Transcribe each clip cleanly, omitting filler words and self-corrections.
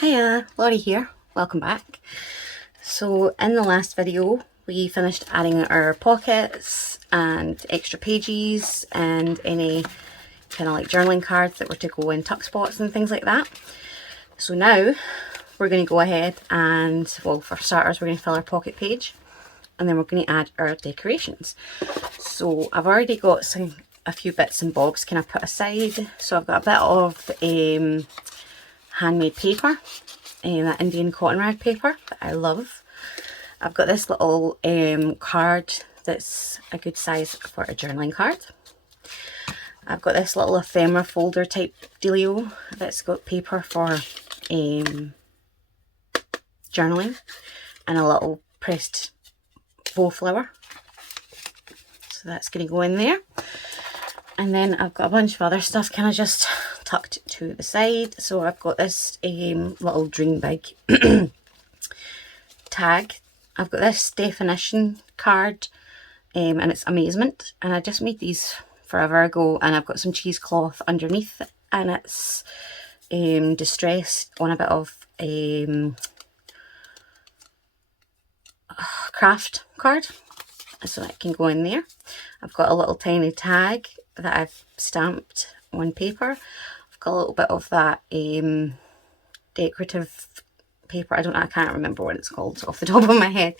Hiya, Lorree here, welcome back. So in the last video we finished adding our pockets and extra pages and any kind of like journaling cards that were to go in tuck spots and things like that. So now we're going to go ahead and, well, for starters we're going to fill our pocket page and then we're going to add our decorations. So I've already got a few bits and bobs kind of put aside. So I've got a bit of handmade paper, that Indian cotton rag paper that I love. I've got this little card that's a good size for a journaling card. I've got this little ephemera folder type dealio that's got paper for journaling and a little pressed faux flower. So that's going to go in there. And then I've got a bunch of other stuff kind of just tucked to the side. So I've got this little dream big tag. I've got this definition card and it's amazement. And I just made these forever ago and I've got some cheesecloth underneath it, and it's distressed on a bit of craft card. So that can go in there. I've got a little tiny tag that I've stamped on paper. I've got a little bit of that decorative paper. I can't remember what it's called off the top of my head,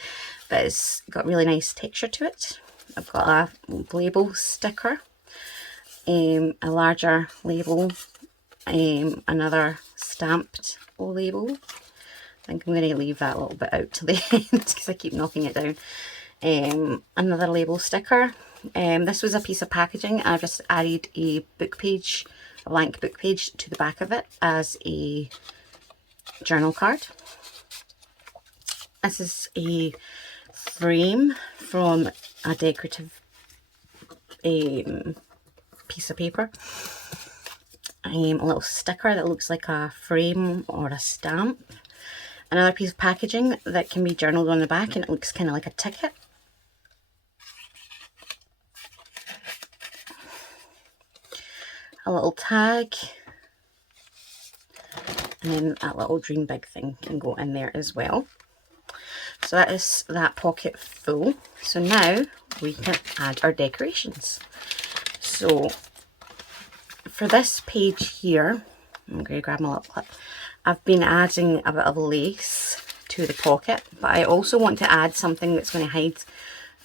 but it's got really nice texture to it. I've got a label sticker, a larger label, another stamped label. I think I'm going to leave that a little bit out to the end because I keep knocking it down. Another label sticker. This was a piece of packaging and I've just added a book page, a blank book page to the back of it as a journal card. This is a frame from a decorative piece of paper. A little sticker that looks like a frame or a stamp. Another piece of packaging that can be journaled on the back and it looks kind of like a ticket. A little tag, and then that little dream big thing can go in there as well. So that is that pocket full. So now we can add our decorations. So for this page here, I'm going to grab my little clip. I've been adding a bit of lace to the pocket, but I also want to add something that's going to hide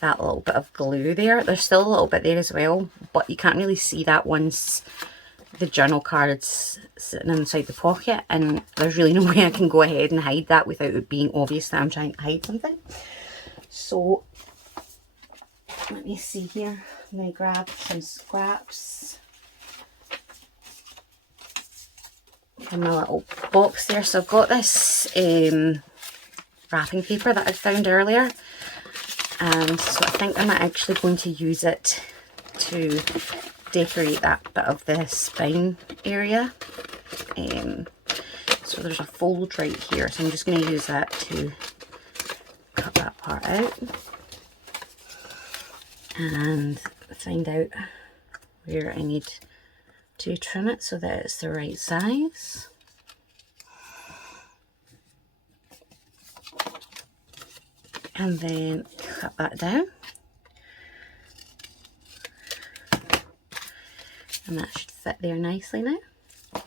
that little bit of glue there. There's still a little bit there as well, but you can't really see that once the journal card's sitting inside the pocket, and there's really no way I can go ahead and hide that without it being obvious that I'm trying to hide something. So let me see here. I'm going to grab some scraps from my little box there. So I've got this wrapping paper that I found earlier, and so I think I'm actually going to use it to decorate that bit of the spine area. So there's a fold right here, so I'm just going to use that to cut that part out and find out where I need to trim it so that it's the right size. And then cut that down. And that should fit there nicely now.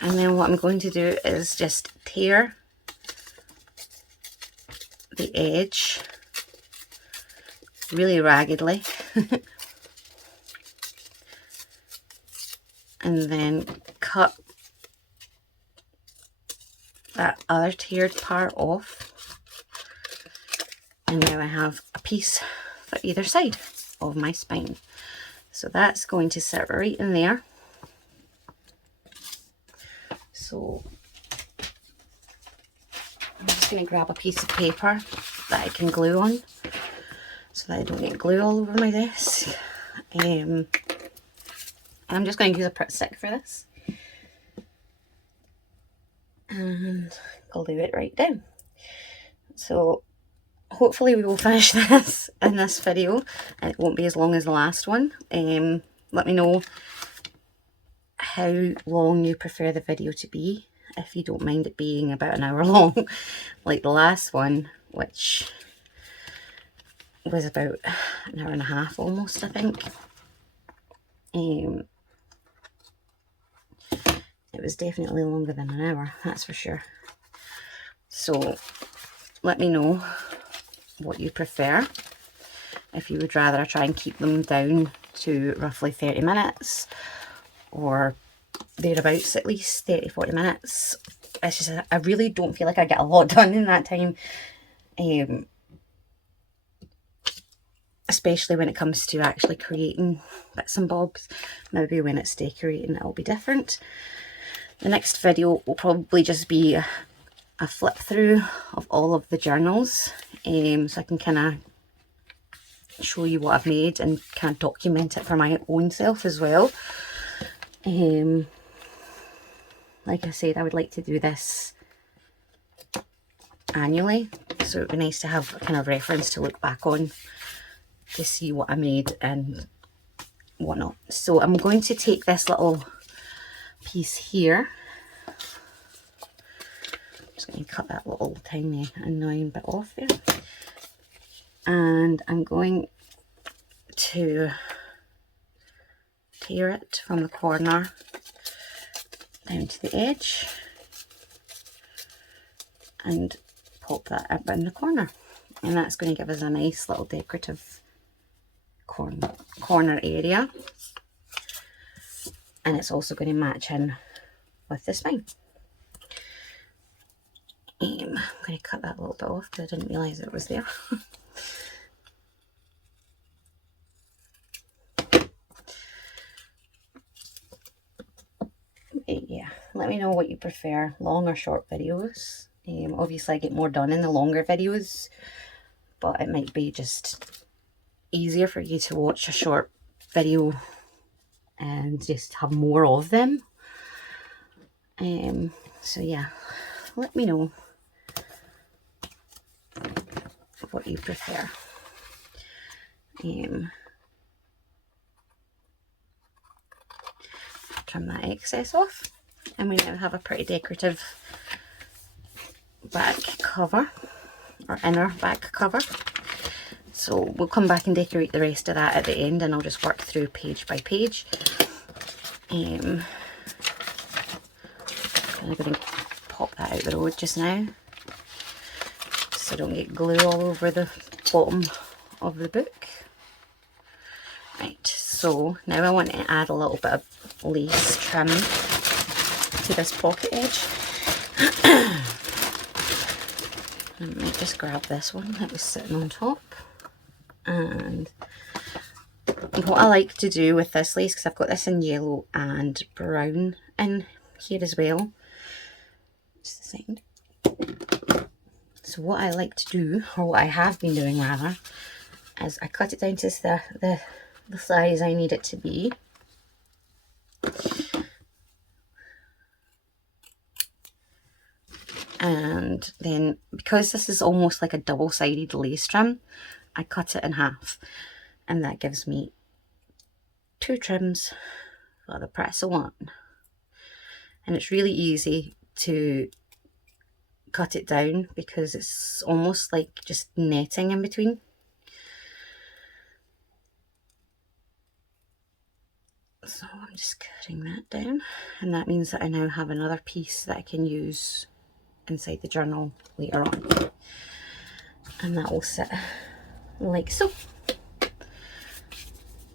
And then what I'm going to do is just tear the edge really raggedly and then cut that other teared part off. And now I have a piece for either side of my spine. So that's going to sit right in there. So I'm just going to grab a piece of paper that I can glue on so that I don't get glue all over my desk. I'm just going to use a Part stick for this and glue it right down. So hopefully we will finish this in this video and it won't be as long as the last one. Let me know how long you prefer the video to be if you don't mind it being about an hour long, like the last one, which was about an hour and a half almost, I think. It was definitely longer than an hour, that's for sure. So let me know what you prefer. If you would rather I try and keep them down to roughly 30 minutes, or thereabouts, at least 30-40 minutes. It's just, I really don't feel like I get a lot done in that time, especially when it comes to actually creating bits and bobs. Maybe when it's decorating it'll be different. The next video will probably just be a flip through of all of the journals, so I can kind of show you what I've made and kind of document it for my own self as well. Like I said, I would like to do this annually, so it would be nice to have a kind of reference to look back on to see what I made and whatnot. So I'm going to take this little piece here. I'm just going to cut that little tiny annoying bit off there, and I'm going to tear it from the corner down to the edge and pop that up in the corner, and that's going to give us a nice little decorative corner area, and it's also going to match in with the spine. I'm going to cut that little bit off because I didn't realise it was there. Yeah, let me know what you prefer, long or short videos. Obviously I get more done in the longer videos, but it might be just easier for you to watch a short video and just have more of them. So yeah, let me know what you prefer. Trim that excess off, and we now have a pretty decorative back cover, or inner back cover. So we'll come back and decorate the rest of that at the end, and I'll just work through page by page. I'm going to pop that out the road just now so I don't get glue all over the bottom of the book. Right, so now I want to add a little bit of lace trim to this pocket edge. I might just grab this one that was sitting on top. And what I like to do with this lace, because I've got this in yellow and brown in here as well. Just a second. So what I like to do, or what I have been doing rather, is I cut it down to the size I need it to be. And then, because this is almost like a double-sided lace trim, I cut it in half, and that gives me 2 trims for the price of 1. And it's really easy to cut it down because it's almost like just netting in between. So I'm just cutting that down, and that means that I now have another piece that I can use inside the journal later on, and that will sit like so.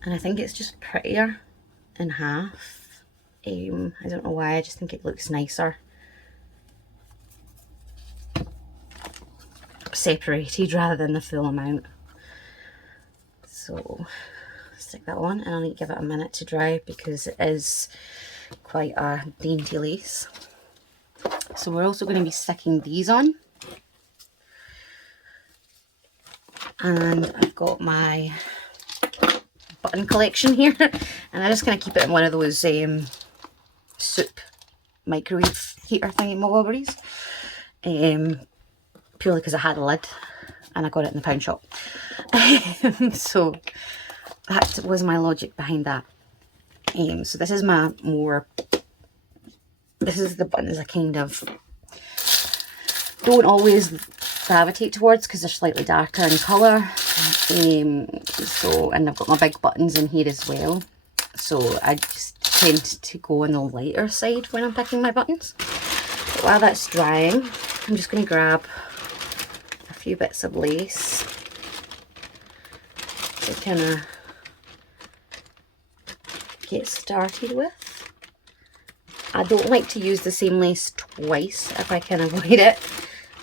And I think it's just prettier in half. I don't know why, I just think it looks nicer separated rather than the full amount. So stick that on, and I'll need to give it a minute to dry because it is quite a dainty lace. So we're also going to be sticking these on, and I've got my button collection here, and I'm just going to keep it in one of those soup microwave heater thingy-mobobberies, purely because I had a lid and I got it in the pound shop. So that was my logic behind that. So this is my more this is the buttons I kind of don't always gravitate towards because they're slightly darker in colour. And I've got my big buttons in here as well. So I just tend to go on the lighter side when I'm picking my buttons. But while that's drying, I'm just going to grab a few bits of lace to kind of get started with. I don't like to use the same lace twice if I can avoid it.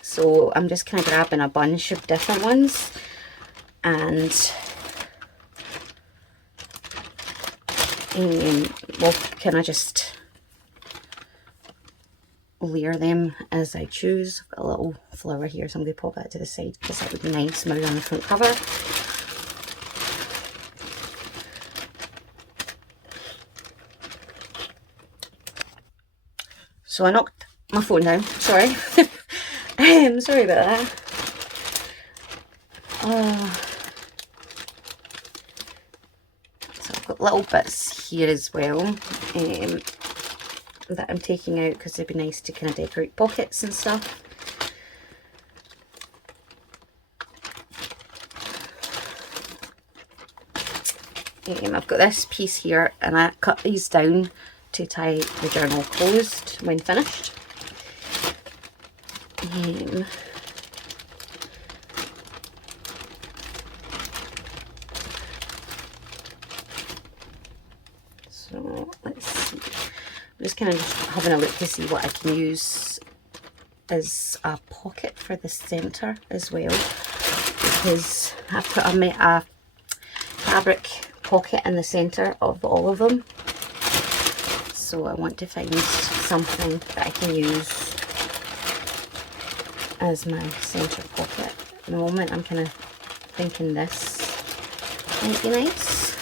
So I'm just kind of grabbing a bunch of different ones and we'll kind of just layer them as I choose. I've got a little flower here, so I'm going to pop that to the side because that would be nice maybe on the front cover. So I knocked my phone down, sorry. Sorry about that. So I've got little bits here as well that I'm taking out because they'd be nice to kind of decorate pockets and stuff. I've got this piece here and I cut these down to tie the journal closed when finished. So let's see, I'm just kind of having a look to see what I can use as a pocket for the centre as well, because I've put a fabric pocket in the centre of all of them, so I want to find something that I can use as my centre pocket. At the moment I'm kind of thinking this might be nice,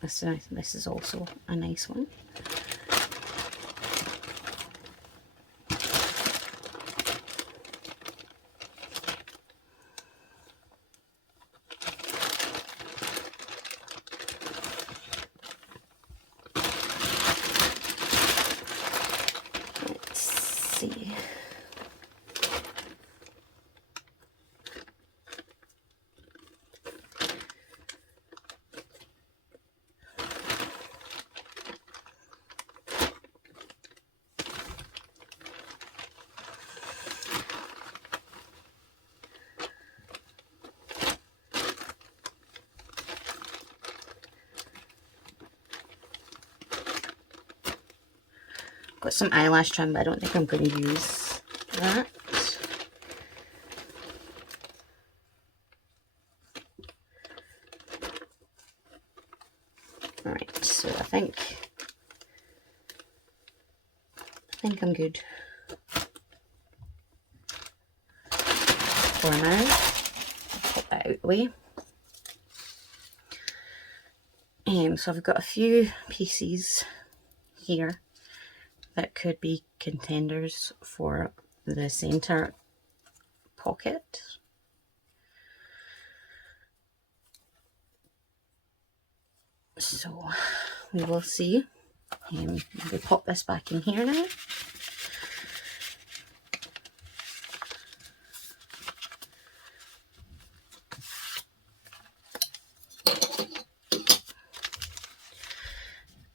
but this is also a nice one. Got some eyelash trim, but I don't think I'm going to use that. Alright, so I think I'm good for now. Pop that out the way. So I've got a few pieces here that could be contenders for the centre pocket. So we will see. We pop this back in here now.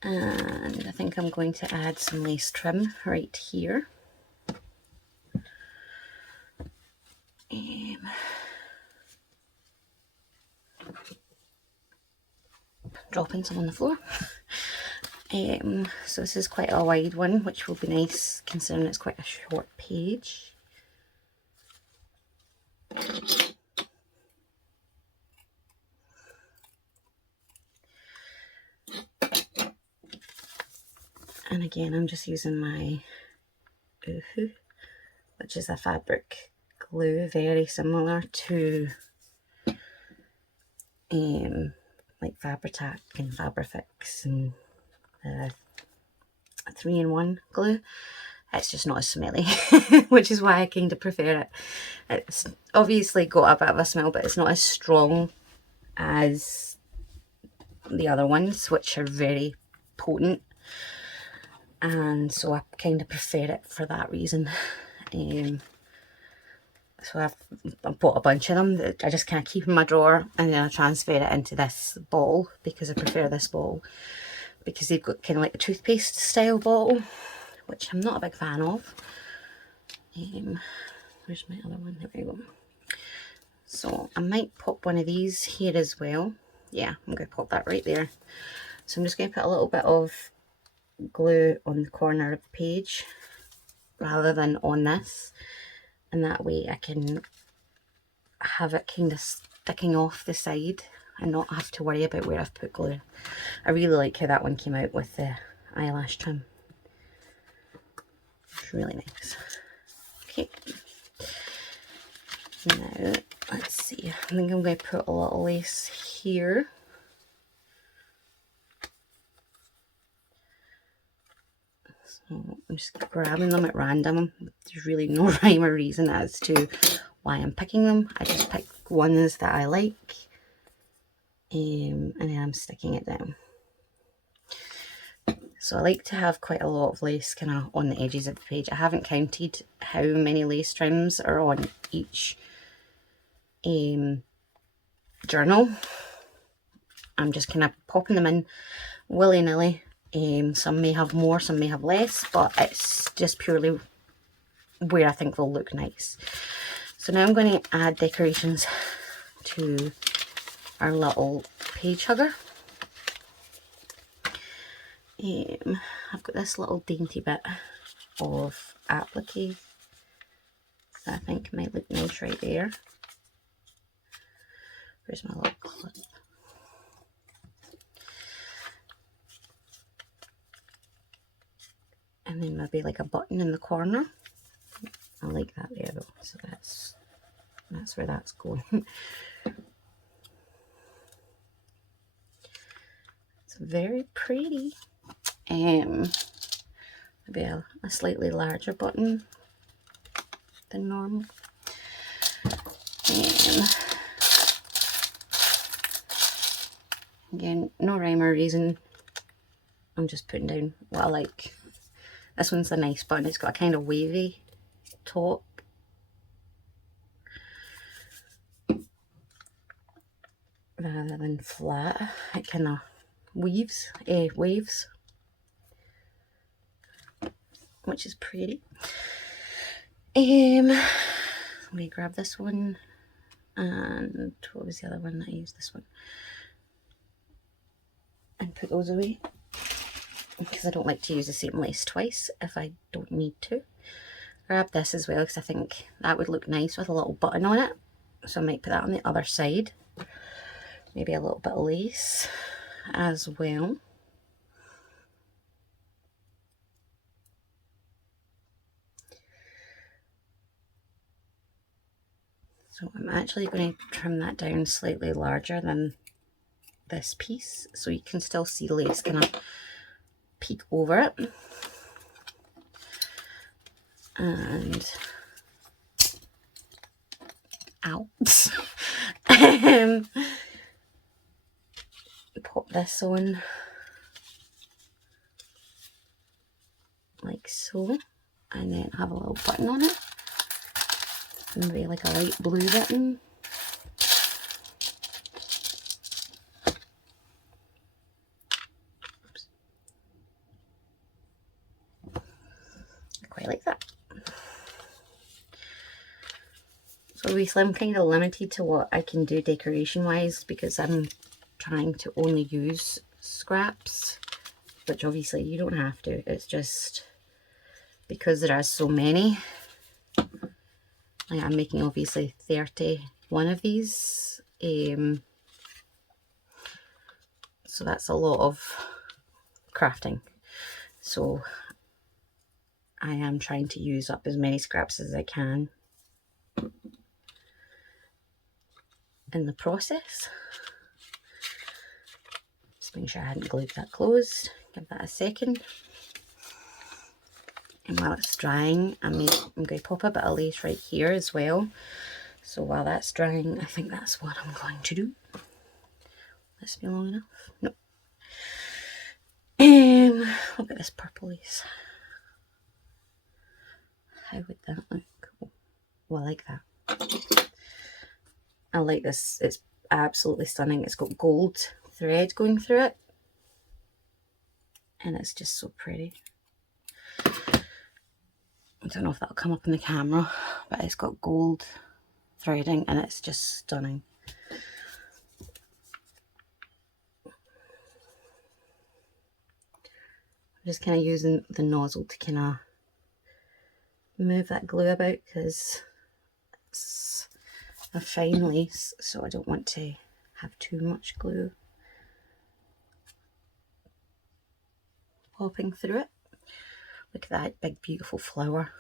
And I think I'm going to add some lace trim right here. Dropping some on the floor. So this is quite a wide one, which will be nice considering it's quite a short page. And again, I'm just using my Uhu, which is a fabric glue, very similar to like Fabri-Tac and Fabrifix and 3-in-1 glue. It's just not as smelly, which is why I kind of prefer it. It's obviously got a bit of a smell, but it's not as strong as the other ones, which are very potent, and so I kind of prefer it for that reason. So I've bought a bunch of them that I just kind of keep in my drawer, and then I transfer it into this bottle because I prefer this bottle, because they've got kind of like a toothpaste style bottle, which I'm not a big fan of. Where's my other one? There we go. So I might pop one of these here as well. Yeah, I'm going to pop that right there. So I'm just going to put a little bit of glue on the corner of the page rather than on this, and that way I can have it kind of sticking off the side and not have to worry about where I've put glue. I really like how that one came out with the eyelash trim. It's really nice. Okay. Now, let's see. I think I'm going to put a little lace here. So I'm just grabbing them at random. There's really no rhyme or reason as to why I'm picking them. I just pick ones that I like, and then I'm sticking it down. So I like to have quite a lot of lace kind of on the edges of the page. I haven't counted how many lace trims are on each journal. I'm just kind of popping them in willy-nilly. Some may have more, some may have less, but it's just purely where I think they'll look nice. So now I'm going to add decorations to our little page hugger. I've got this little dainty bit of applique that I think might look nice right there. Where's my little clip? And then maybe like a button in the corner. I like that there though, so that's where that's going. It's very pretty. Maybe a slightly larger button than normal. Again, no rhyme or reason. I'm just putting down what I like. This one's a nice button. It's got a kind of wavy top. Rather than flat, it kind of waves, which is pretty. Let me grab this one, and what was the other one that I used? This one, and put those away, because I don't like to use the same lace twice if I don't need to. Grab this as well, because I think that would look nice with a little button on it, so I might put that on the other side. Maybe a little bit of lace as well. So I'm actually going to trim that down slightly larger than this piece, so you can still see lace kind of peek over it. And ow. Pop this on like so, and then have a little button on it, maybe like a light blue button. Oops. I quite like that. So obviously I'm kind of limited to what I can do decoration wise, because I'm trying to only use scraps, which obviously you don't have to. It's just because there are so many. Like I'm making obviously 31 of these, so that's a lot of crafting. So I am trying to use up as many scraps as I can in the process. Just making sure I hadn't glued that closed. Give that a second. And while it's drying, I'm going to pop a bit of lace right here as well. So while that's drying, I think that's what I'm going to do. This be long enough? No. Look at this purple lace. How would that look? Oh, I like that. I like this. It's absolutely stunning. It's got gold thread going through it. And it's just so pretty. I don't know if that'll come up in the camera, but it's got gold threading and it's just stunning. I'm just kind of using the nozzle to kind of move that glue about because it's a fine lace, so I don't want to have too much glue popping through it. Look at that big beautiful flower.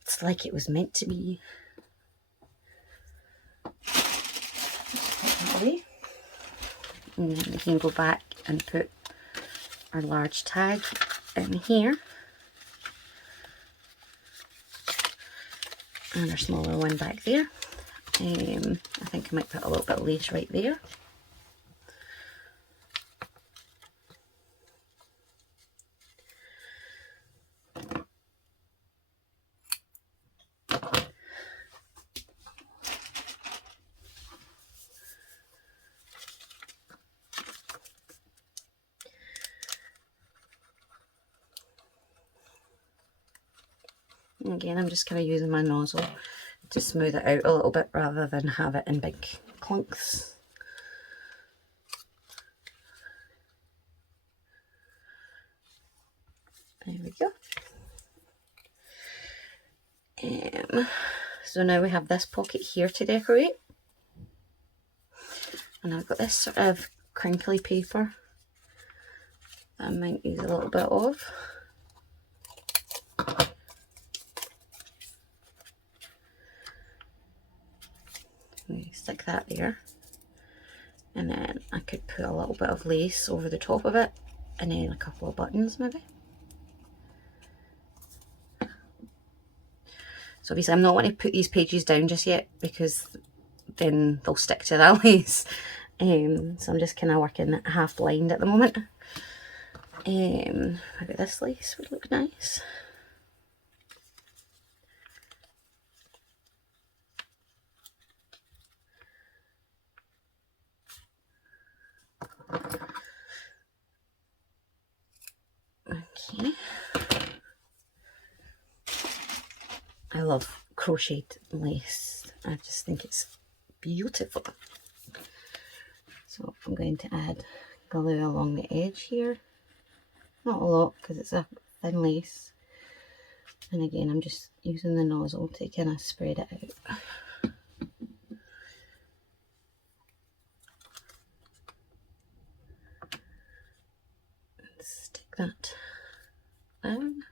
It's like it was meant to be. Put that away. And then we can go back and put our large tag in here. And our smaller one back there. I think I might put a little bit of lace right there. And again, I'm just kind of using my nozzle to smooth it out a little bit rather than have it in big clunks. There we go. So now we have this pocket here to decorate. And I've got this sort of crinkly paper that I might use a little bit of. We stick that there. And then I could put a little bit of lace over the top of it and then a couple of buttons maybe. So obviously I'm not wanting to put these pages down just yet because then they'll stick to that lace. So I'm just kind of working half blind at the moment. Maybe this lace would look nice. Okay. I love crocheted lace. I just think it's beautiful. So I'm going to add glue along the edge here. Not a lot because it's a thin lace. And again, I'm just using the nozzle to kind of spread it out. Stick that down.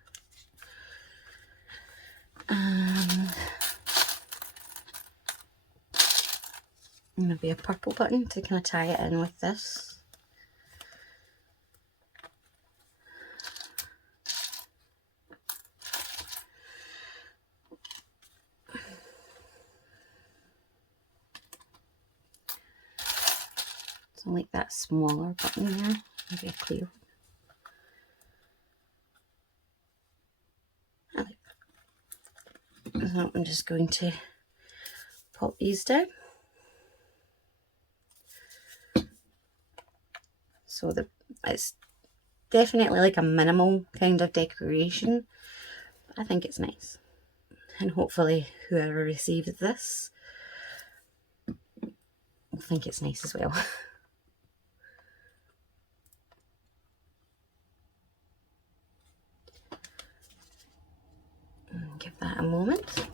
And maybe a purple button to kind of tie it in with this. So like that smaller button there, maybe a clear one. So I'm just going to pop these down. So it's definitely like a minimal kind of decoration, but I think it's nice. And hopefully whoever receives this will think it's nice as well. Give that a moment.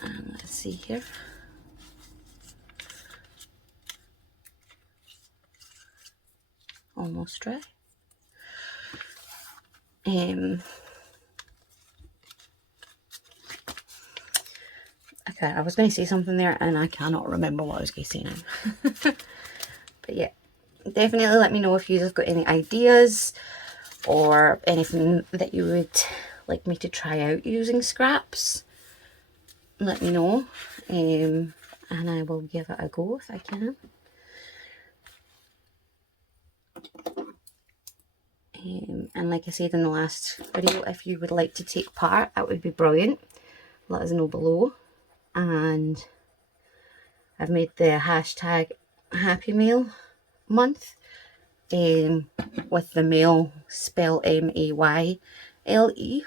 And let's see here. Almost dry. Okay, I was going to say something there and I cannot remember what I was going to say now. But yeah, definitely let me know if you've got any ideas or anything that you would like me to try out using scraps. Let me know. And and I will give it a go if I can. And like I said in the last video, if you would like to take part, that would be brilliant. Let us know below. And I've made the hashtag Happy Mail month with the mail spell M-A-Y-L-E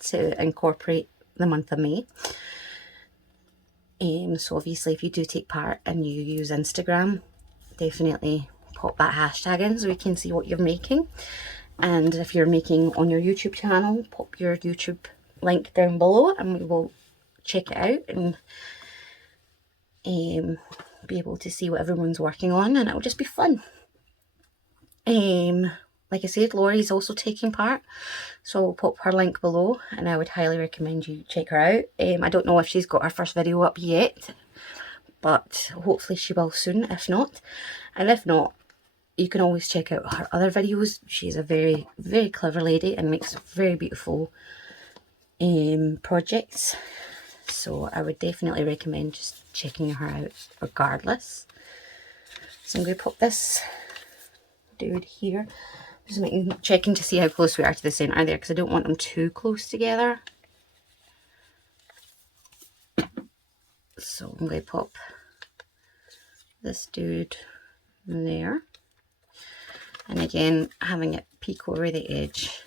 to incorporate the month of May. So obviously if you do take part and you use Instagram, definitely pop that hashtag in so we can see what you're making. And if you're making on your YouTube channel, pop your YouTube link down below and we will check it out and be able to see what everyone's working on, and it'll just be fun. Like I said, Lorrie's also taking part, so I'll pop her link below and I would highly recommend you check her out. I don't know if she's got her first video up yet, but hopefully she will soon, if not. And if not, you can always check out her other videos. She's a very, very clever lady and makes very beautiful projects. So I would definitely recommend just checking her out regardless. So I'm going to pop this dude here. Just checking to see how close we are to the centre there, because I don't want them too close together. So I'm going to pop this dude there. And again, having it peek over the edge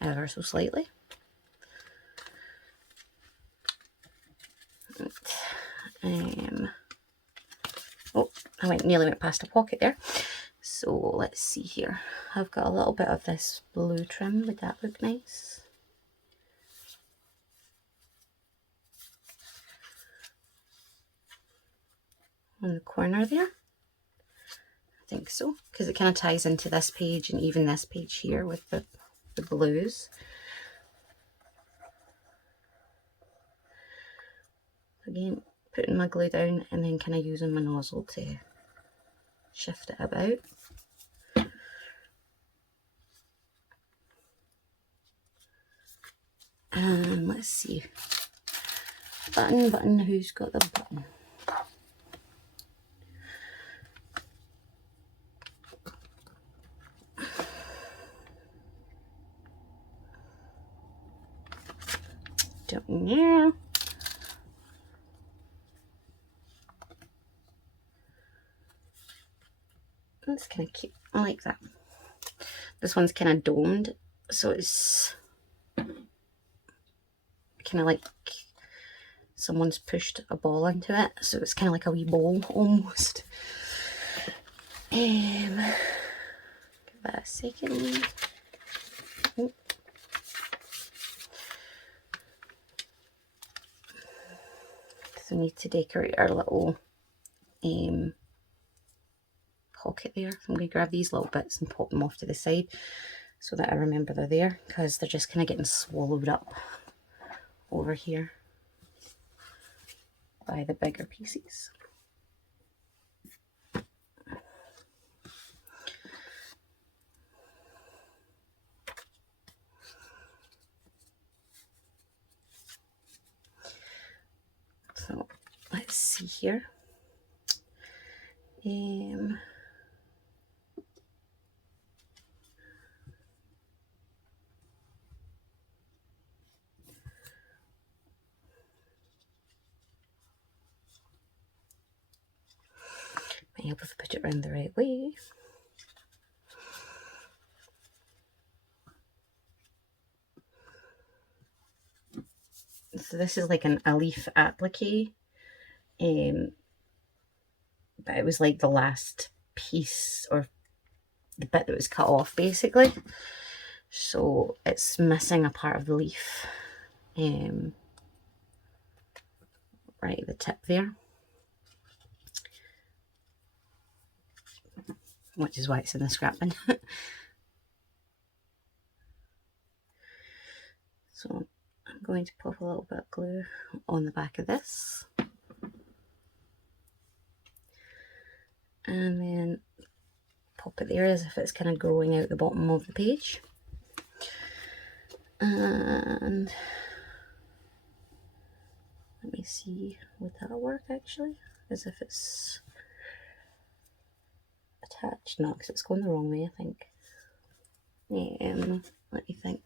ever so slightly. Oh, I nearly went past a pocket there. So let's see here. I've got a little bit of this blue trim. Would that look nice? On the corner there. I think so, because it kind of ties into this page and even this page here with the blues. Again, putting my glue down and then kind of using my nozzle to shift it about. And let's see. Button, who's got the button? Don't know. That's kind of cute. I like that. This one's kind of domed, so it's kind of like someone's pushed a ball into it, so it's kind of like a wee bowl almost. Give that a second. Oh. So we need to decorate our little pocket there. So I'm going to grab these little bits and pop them off to the side so that I remember they're there, because they're just kind of getting swallowed up over here by the bigger pieces. So let's see here. Being able to put it around the right way. So this is like a leaf applique, but it was like the last piece, or the bit that was cut off basically. So it's missing a part of the leaf, right at the tip there, which is why it's in the scrap bin. So I'm going to pop a little bit of glue on the back of this, and then pop it there as if it's kind of growing out the bottom of the page. And let me see, would that work actually? as if it's attached. No, because it's going the wrong way, I think. Let me think.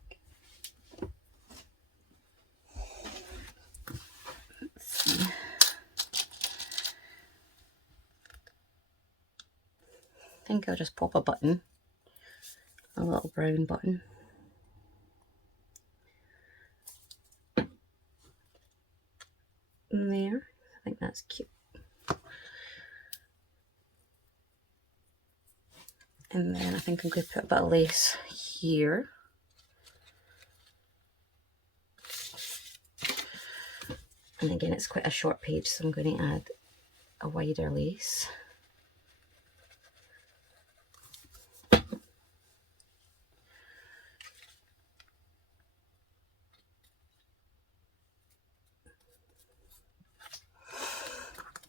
Let's see. I think I'll just pop a button, a little brown button. In there. I think that's cute. And then I think I'm going to put a bit of lace here. And again, it's quite a short page, so I'm going to add a wider lace.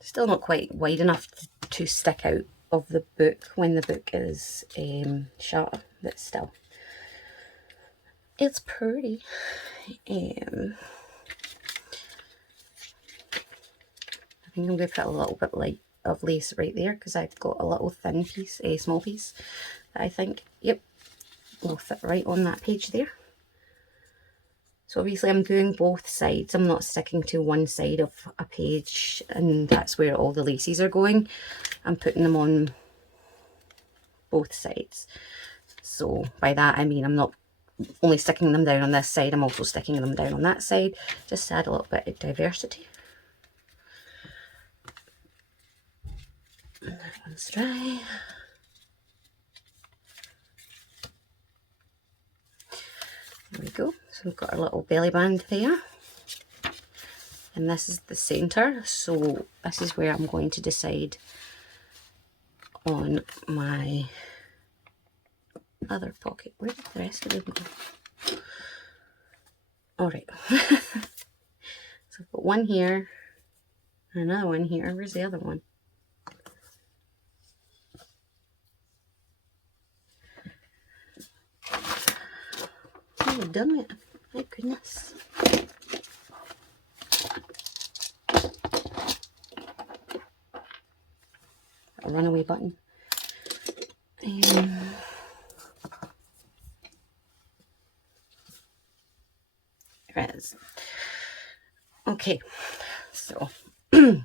Still not quite wide enough to stick out of the book when the book is shut, but still, it's pretty. I think I'm going to put a little bit light of lace right there because I've got a little thin piece, a small piece that I think, yep, will fit right on that page there. So obviously I'm doing both sides. I'm not sticking to one side of a page and that's where all the laces are going. I'm putting them on both sides. So by that I mean I'm not only sticking them down on this side, I'm also sticking them down on that side, just to add a little bit of diversity. And that one's dry. There we go. So we've got our little belly band there. And this is the centre, so this is where I'm going to decide on my other pocket. Where did the rest of them go? Alright. So I've got one here, and another one here. Where's the other one? Oh, I've done it. My goodness. A runaway button. There it is. Okay, so because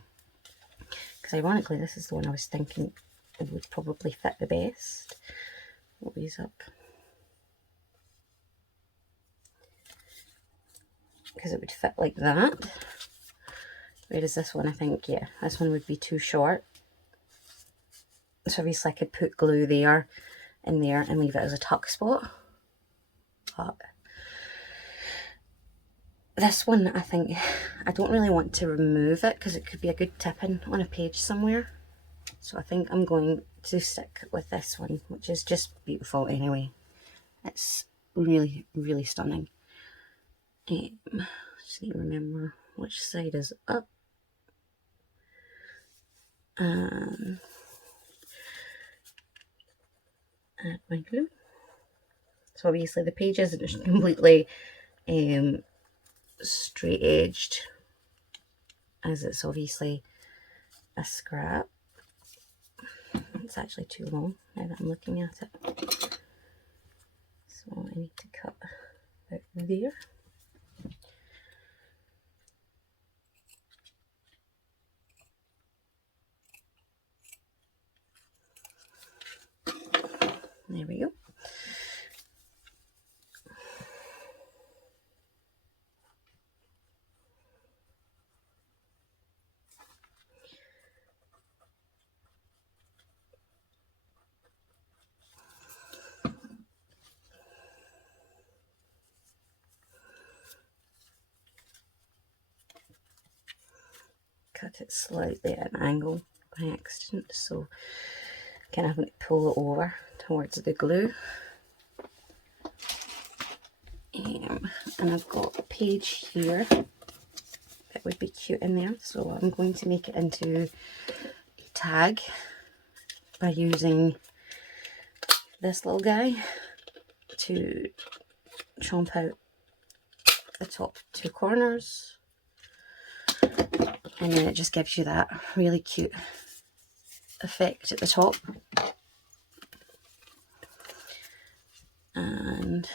ironically this is the one I was thinking it would probably fit the best. What these up? Because it would fit like that. Whereas this one, I think, yeah, this one would be too short. So obviously I could put glue there and there and leave it as a tuck spot. But this one, I think, I don't really want to remove it because it could be a good tip-in on a page somewhere. So I think I'm going to stick with this one, which is just beautiful anyway. It's really, really stunning. Just need to remember which side is up. Add my glue. So obviously the page isn't completely straight edged, as it's obviously a scrap. It's actually too long now that I'm looking at it. So I need to cut out there. There we go. Cut it slightly at an angle by accident, so kind of having to pull it over towards the glue. And I've got a page here that would be cute in there, so I'm going to make it into a tag by using this little guy to chomp out the top two corners. and then it just gives you that really cute effect at the top. And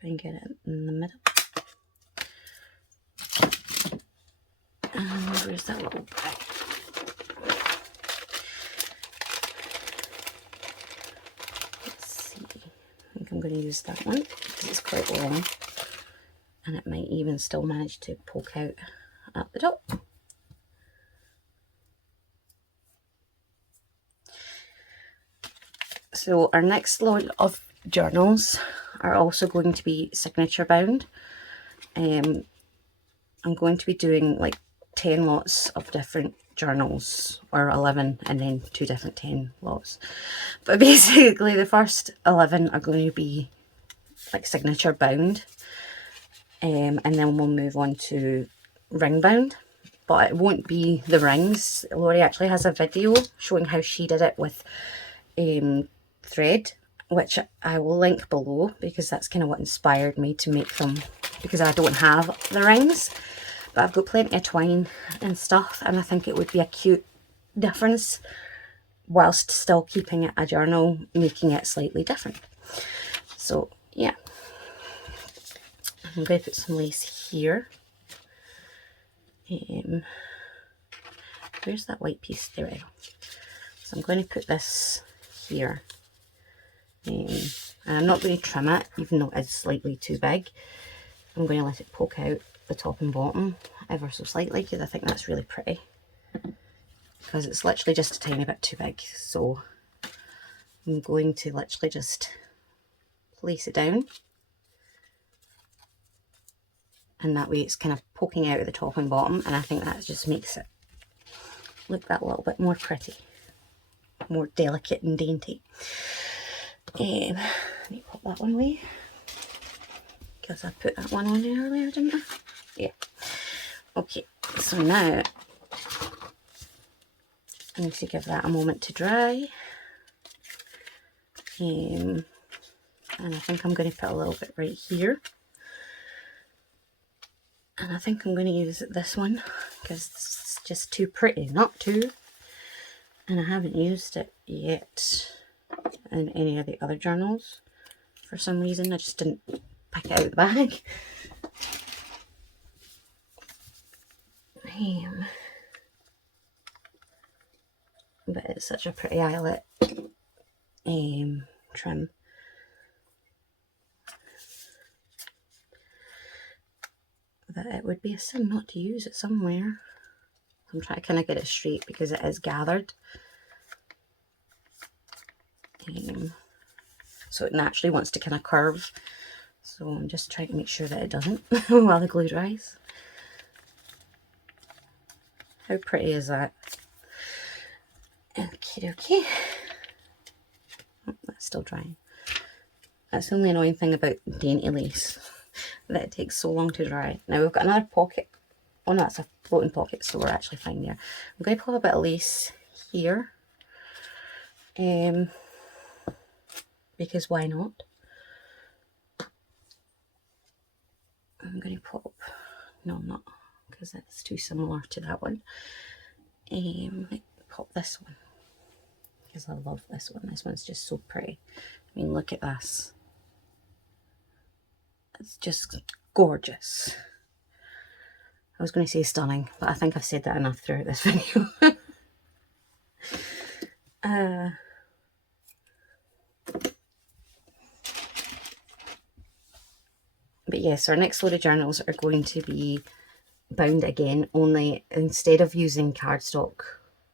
try and get it in the middle. And where's that little bit? Let's see. I think I'm going to use that one because it's quite long, and it might even still manage to poke out at the top. So our next load of journals are also going to be signature bound. I'm going to be doing like 10 lots of different journals, or 11 and then 2 different 10 lots. But basically the first 11 are going to be like signature bound, and then we'll move on to ring bound. But it won't be the rings. Lorree actually has a video showing how she did it with thread, which I will link below because that's kind of what inspired me to make them, because I don't have the rings, but I've got plenty of twine and stuff, and I think it would be a cute difference whilst still keeping it a journal, making it slightly different. So yeah, I'm going to put some lace here. Where's that white piece? There we go. So I'm going to put this here. And I'm not going to trim it, even though it's slightly too big. I'm going to let it poke out the top and bottom ever so slightly, because I think that's really pretty. Because it's literally just a tiny bit too big. So I'm going to literally just place it down. And that way it's kind of poking out at the top and bottom, and I think that just makes it look that little bit more pretty. More delicate and dainty. Let me pop that one away, because I put that one on earlier, didn't I? Yeah. Okay, so now I need to give that a moment to dry. And I think I'm going to put a little bit right here. And I think I'm going to use this one because it's just too pretty not to. And I haven't used it yet in any of the other journals. For some reason, I just didn't pick it out of the bag. But it's such a pretty eyelet trim. That it would be a sin not to use it somewhere. I'm trying to kind of get it straight because it is gathered. So it naturally wants to kind of curve. So I'm just trying to make sure that it doesn't while the glue dries. How pretty is that? Okay. Oh, that's still drying. That's the only annoying thing about dainty lace, that it takes so long to dry. Now we've got another pocket. Oh no, that's a floating pocket, so we're actually fine there. I'm going to pull a bit of lace here. Because why not? I'm going to pop, no I'm not, because it's too similar to that one. Pop this one, because I love this one. This one's just so pretty. I mean, look at this. It's just gorgeous. I was going to say stunning, but I think I've said that enough throughout this video. But yes, our next load of journals are going to be bound again, only instead of using cardstock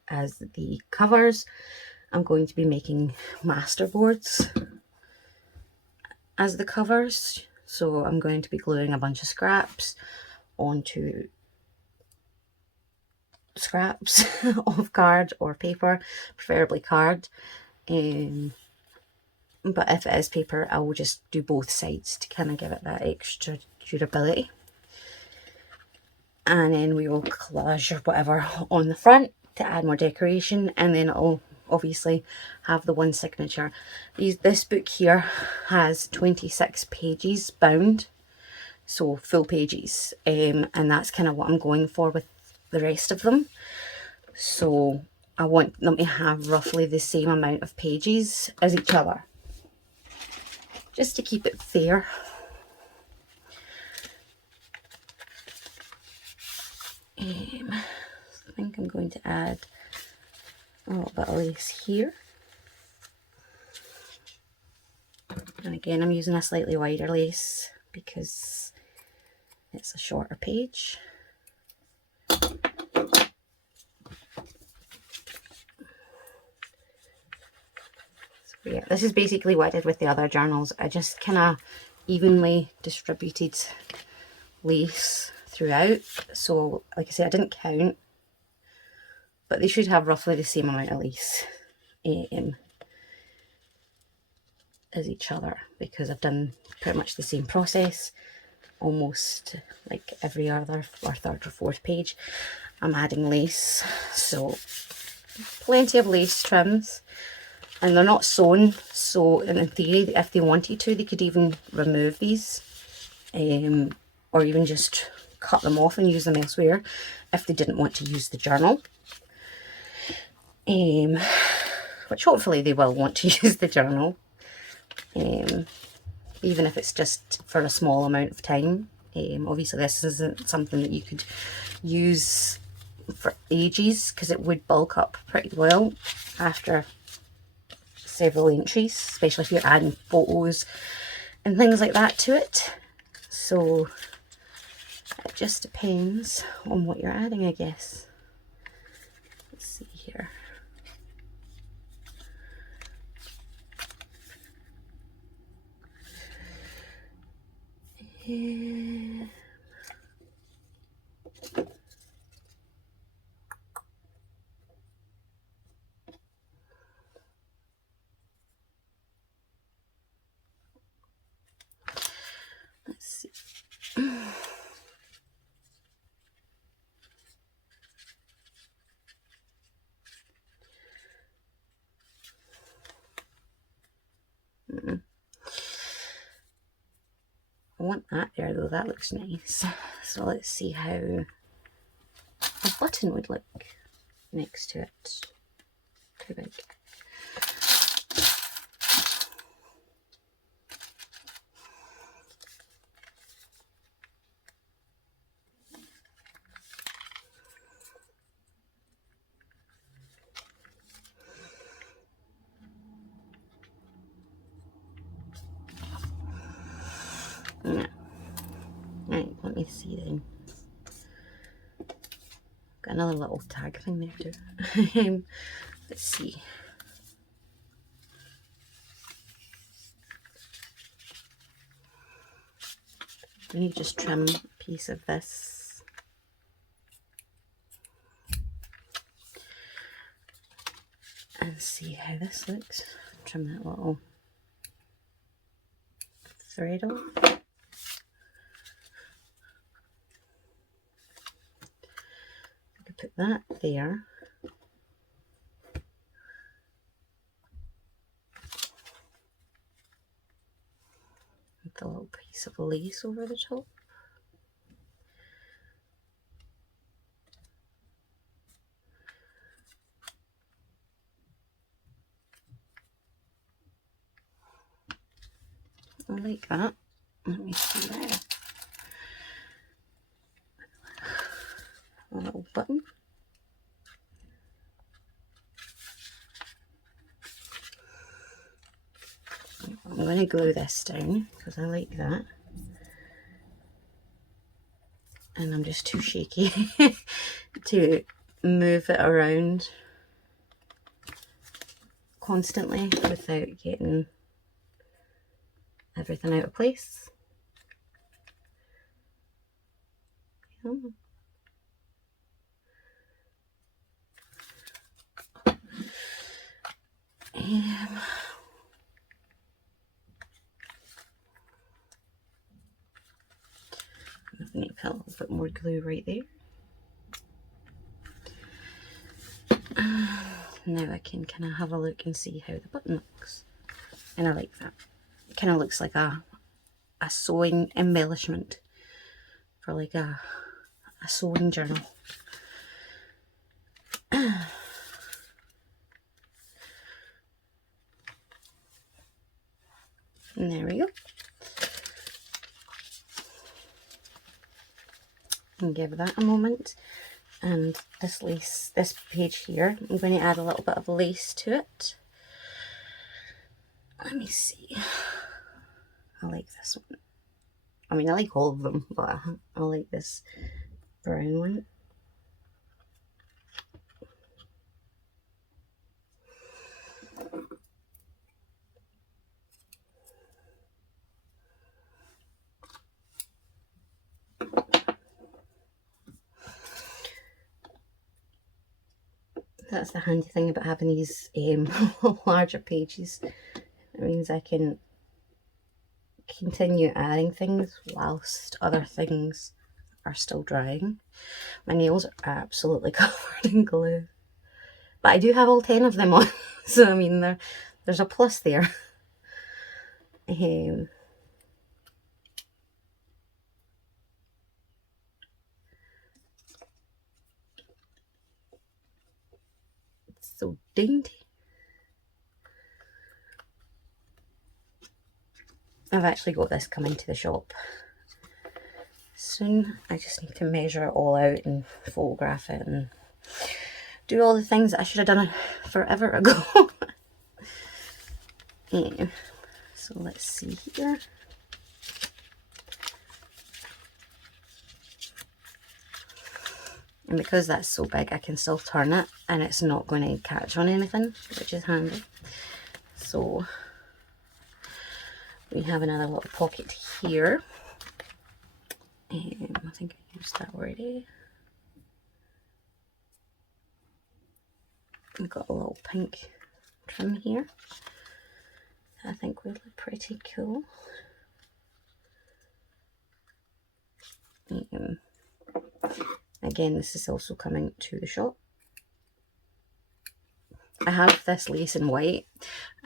as the covers, I'm going to be making masterboards as the covers. So I'm going to be gluing a bunch of scraps onto scraps of card or paper, preferably card. But if it is paper, I will just do both sides to kind of give it that extra durability. And then we will collage or whatever on the front to add more decoration, and then it'll obviously have the one signature. This book here has 26 pages bound, so full pages, and that's kind of what I'm going for with the rest of them. So I want them to have roughly the same amount of pages as each other, just to keep it fair. I think I'm going to add a little bit of lace here. And again, I'm using a slightly wider lace because it's a shorter page. So yeah, this is basically what I did with the other journals. I just kind of evenly distributed lace throughout. So like I said, I didn't count, but they should have roughly the same amount of lace as each other, because I've done pretty much the same process almost like every other or third or fourth page. I'm adding lace, so plenty of lace trims, and they're not sewn, so in theory if they wanted to they could even remove these, or even just cut them off and use them elsewhere if they didn't want to use the journal, which hopefully they will want to use the journal, even if it's just for a small amount of time. Obviously this isn't something that you could use for ages, because it would bulk up pretty well after several entries, especially if you're adding photos and things like that to it. So it just depends on what you're adding, I guess. Let's see here. Let's see. I want that there though, that looks nice. So let's see how a button would look next to it. Too big. No. Right, let me see then. Got another little tag thing there too. Let's see. Let me just trim a piece of this. And see how this looks. Trim that little thread off. Put that there. With a little piece of lace over the top. I like that. Let me see there. A little button. I'm going to glue this down because I like that. And I'm just too shaky to move it around constantly without getting everything out of place. I'm going to put a little bit more glue right there. Now I can kind of have a look and see how the button looks. And I like that. It kind of looks like a sewing embellishment. for like a sewing journal. And there we go. And give that a moment. And this lace, this page here, I'm going to add a little bit of lace to it. Let me see. I like this one. I mean, I like all of them, but I like this brown one. That's the handy thing about having these larger pages. It means I can continue adding things whilst other things are still drying. My nails are absolutely covered in glue, but I do have all 10 of them on, so I mean there's a plus there. It's so dainty. I've actually got this coming to the shop soon. I just need to measure it all out and photograph it and do all the things that I should have done forever ago. Yeah. So let's see here. And because that's so big, I can still turn it and it's not going to catch on anything, which is handy. So we have another little pocket here. I think I used that already. We've got a little pink trim here. I think would look pretty cool. Again, this is also coming to the shop. I have this lace in white,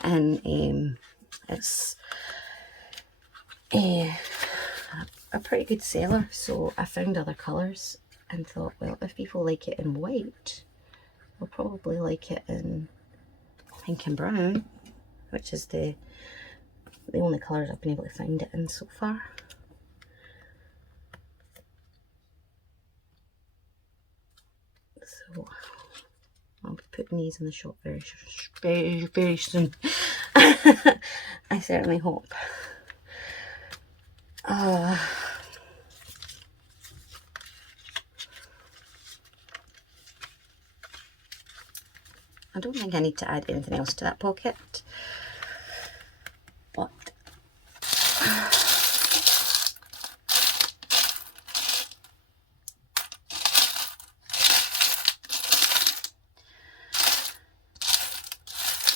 and it's a pretty good seller, so I found other colours and thought, well, if people like it in white, they'll probably like it in pink and brown, which is the only colours I've been able to find it in so far. So I'll be putting these in the shop very soon. I certainly hope. I don't think I need to add anything else to that pocket, but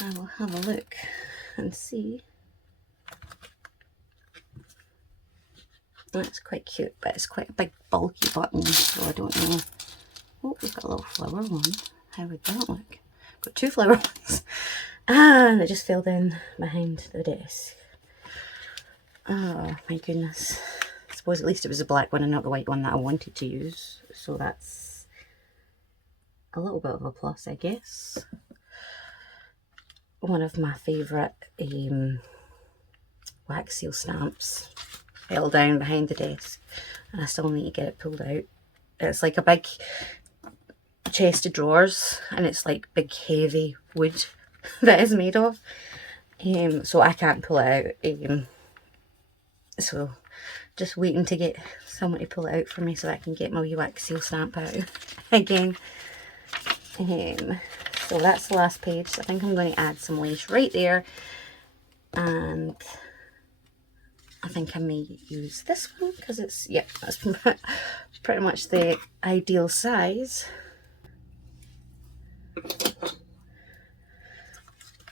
I will have a look and see. That's quite cute, but it's quite a big bulky button, so I don't know. Oh, we've got a little flower one. How would that look? Got two flower ones. And it just fell down behind the desk. Oh my goodness. I suppose at least it was a black one and not the white one that I wanted to use. So that's a little bit of a plus, I guess. One of my favourite wax seal stamps fell down behind the desk and I still need to get it pulled out. It's like a big chest of drawers and it's like big heavy wood that is made of, so I can't pull it out, so just waiting to get someone to pull it out for me so I can get my wee wax seal stamp out again. So that's the last page. I think I'm going to add some lace right there, and I think I may use this one because it's, yeah, that's pretty much the ideal size.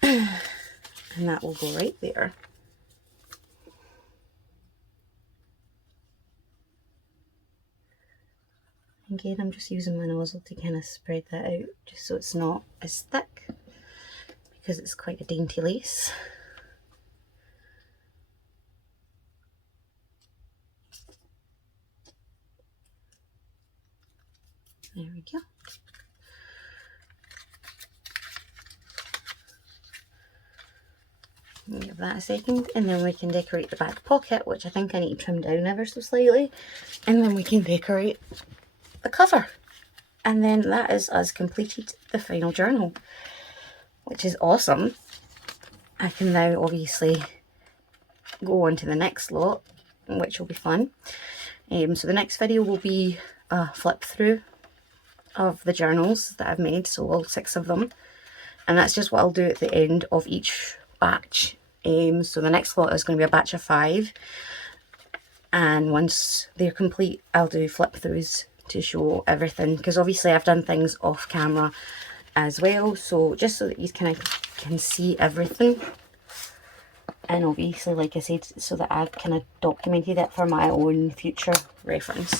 And that will go right there. Again, I'm just using my nozzle to kind of spread that out just so it's not as thick because it's quite a dainty lace. There we go. Give that a second, and then we can decorate the back pocket, which I think I need to trim down ever so slightly, and then we can decorate the cover. And then that is us completed the final journal, which is awesome. I can now obviously go on to the next lot, which will be fun. So the next video will be a flip through of the journals that I've made, so all 6 of them, and that's just what I'll do at the end of each batch. So the next lot is going to be a batch of 5, and once they're complete I'll do flip throughs to show everything, because obviously I've done things off camera as well, so just so that you kind of can see everything, and obviously, like I said, so that I've kind of documented it for my own future reference.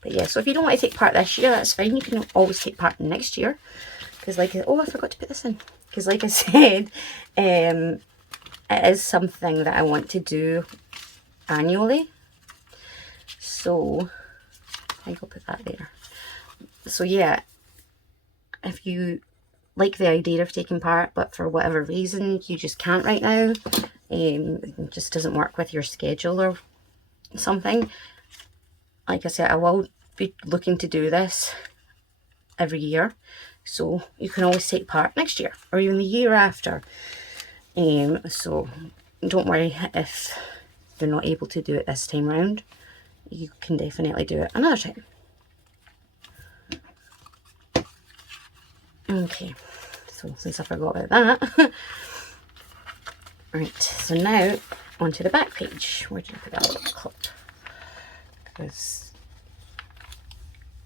But yeah, so if you don't want to take part this year, that's fine. You can always take part next year, because like, oh, I forgot to put this in, because like I said, it is something that I want to do annually, so I think I'll put that there. So yeah, if you like the idea of taking part, but for whatever reason you just can't right now, it just doesn't work with your schedule or something, like I said, I will be looking to do this every year, so you can always take part next year or even the year after. So don't worry if you're not able to do it this time round, you can definitely do it another time. Okay, so since I forgot about that, right, so now onto the back page. Where did I put that little clip? Because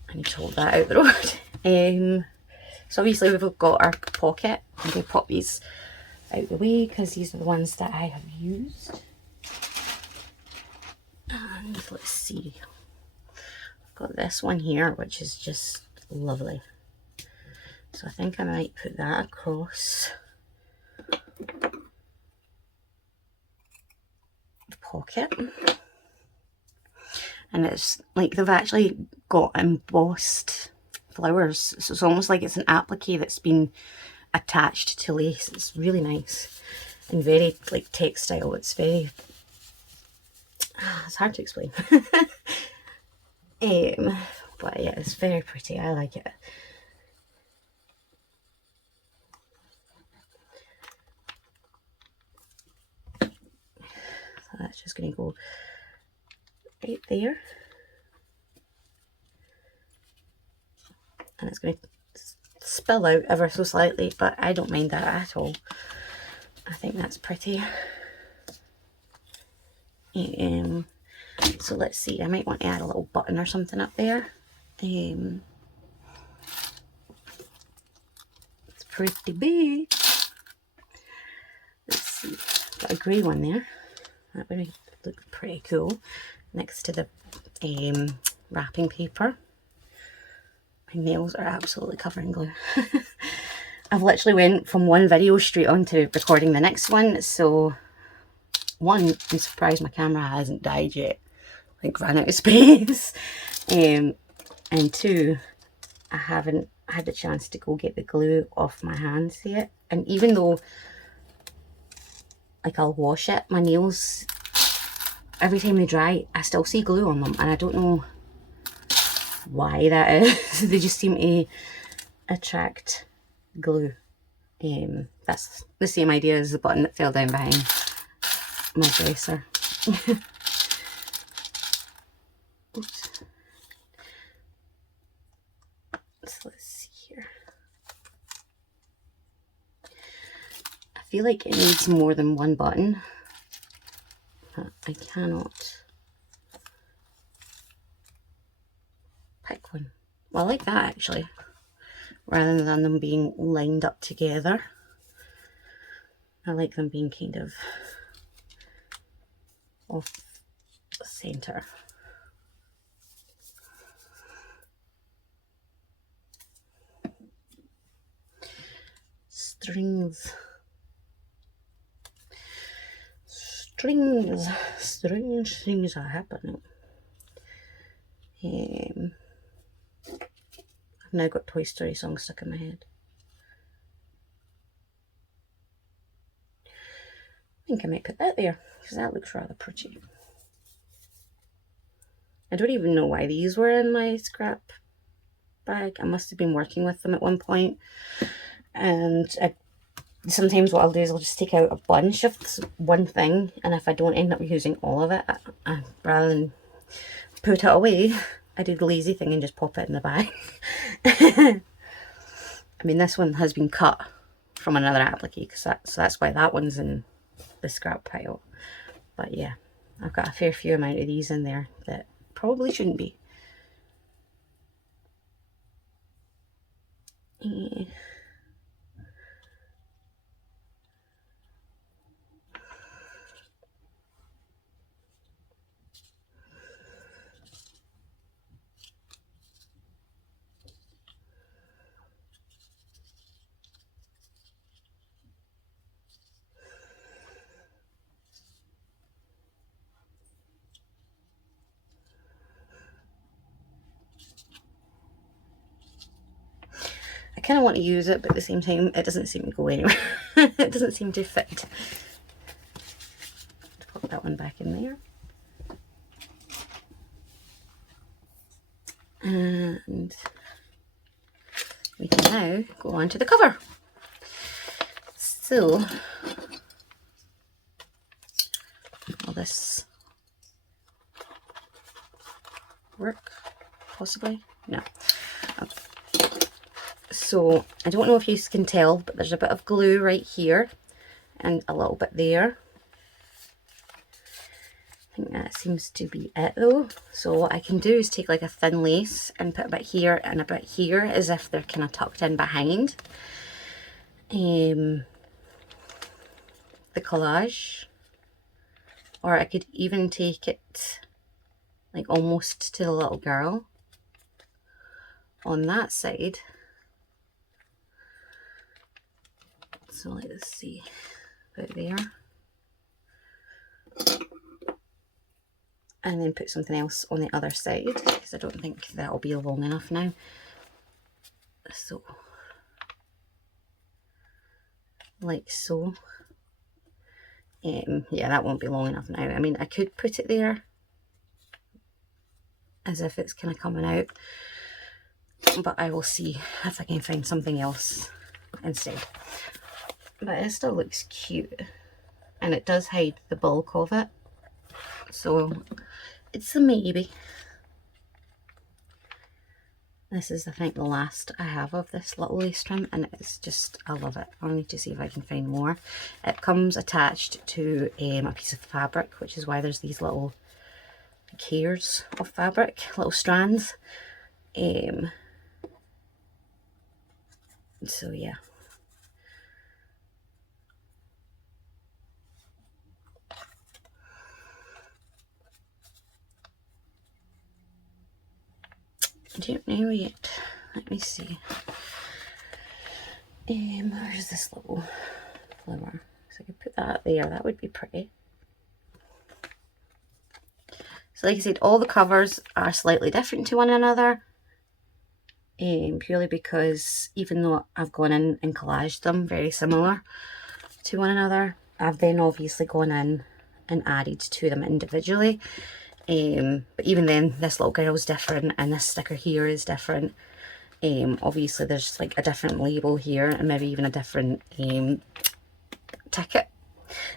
I need to hold that out the road. So obviously we've got our pocket. I'm going to pop these out the way because these are the ones that I have used. And let's see, I've got this one here, which is just lovely. So I think I might put that across the pocket. And it's like they've actually got embossed flowers, so it's almost like it's an applique that's been attached to lace. It's really nice and very like textile. It's very, it's hard to explain. But yeah, it's very pretty. I like it. So that's just going to go right there, and it's going to spill out ever so slightly, but I don't mind that at all. I think that's pretty. So let's see, I might want to add a little button or something up there. It's pretty big. Let's see, got a grey one there. That would look pretty cool next to the wrapping paper. My nails are absolutely covered in glue. I've literally went from one video straight on to recording the next one, so one, I'm surprised my camera hasn't died yet, like ran out of space, and 2, I haven't had the chance to go get the glue off my hands yet. And even though like I'll wash it, my nails, every time they dry, I still see glue on them, and I don't know why that is. They just seem to attract glue. That's the same idea as the button that fell down behind my dresser. Oops. So let's see here. I feel like it needs more than one button, but I cannot pick one. Well, I like that actually, rather than them being lined up together. I like them being kind of off center. Strings. Strange things are happening. I've now got Toy Story song stuck in my head. I think I might put that there because that looks rather pretty. I don't even know why these were in my scrap bag. I must have been working with them at one point, and sometimes what I'll do is I'll just take out a bunch of this one thing, and if I don't end up using all of it, rather than put it away, I do the lazy thing and just pop it in the bag. I mean, this one has been cut from another applique, so that's why that one's in the scrap pile. But yeah, I've got a fair few amount of these in there that probably shouldn't be. I kind of want to use it, but at the same time, it doesn't seem to go anywhere. It doesn't seem to fit. Let's pop that one back in there. And we can now go on to the cover. So, will this work? Possibly? No. Okay. So, I don't know if you can tell, but there's a bit of glue right here and a little bit there. I think that seems to be it though. So what I can do is take like a thin lace and put a bit here and a bit here as if they're kind of tucked in behind the collage. Or I could even take it like almost to the little girl on that side. So let's see, put it there. And then put something else on the other side because I don't think that'll be long enough now. So, like so. Yeah, that won't be long enough now. I mean, I could put it there as if it's kind of coming out, but I will see if I can find something else instead. But it still looks cute, and it does hide the bulk of it, so it's a maybe. This is, I think, the last I have of this little lace trim, and it's just, I love it. I'll need to see if I can find more. It comes attached to a piece of fabric, which is why there's these little hairs of fabric, little strands. So yeah. I don't know yet. Let me see. Where's this little flower? So I could put that there. That would be pretty. So like I said, all the covers are slightly different to one another. Purely because even though I've gone in and collaged them very similar to one another, I've then obviously gone in and added to them individually. But even then, this little girl is different and this sticker here is different. Obviously there's like a different label here and maybe even a different ticket.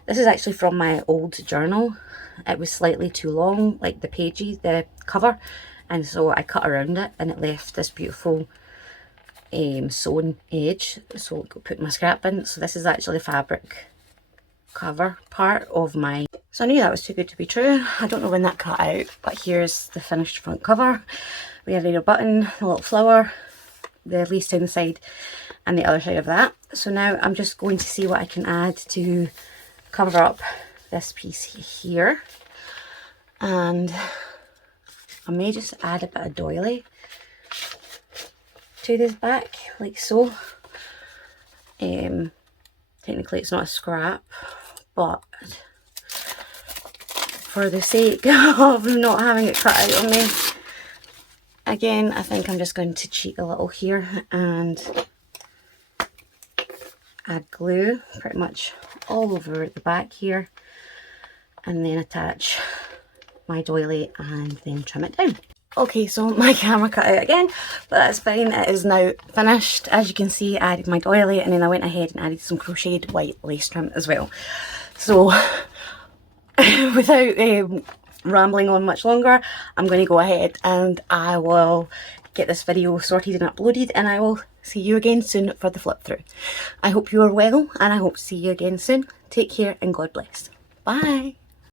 This is actually from my old journal. It was slightly too long, like the pages, the cover, and so I cut around it and it left this beautiful sewn edge, so I'll put my scrap in. So this is actually the fabric cover part of my, so I knew that was too good to be true. I don't know when that cut out, but here's the finished front cover. We have a button, a little flower, the lace down the side and the other side of that. So now I'm just going to see what I can add to cover up this piece here, and I may just add a bit of doily to this back, like so. Technically it's not a scrap, but for the sake of not having it cut out on me, again, I think I'm just going to cheat a little here and add glue pretty much all over the back here, and then attach my doily and then trim it down. Okay, so my camera cut out again, but that's fine. It is now finished. As you can see, I added my doily and then I went ahead and added some crocheted white lace trim as well. So without rambling on much longer, I'm going to go ahead and I will get this video sorted and uploaded, and I will see you again soon for the flip through. I hope you are well, and I hope to see you again soon. Take care and God bless. Bye.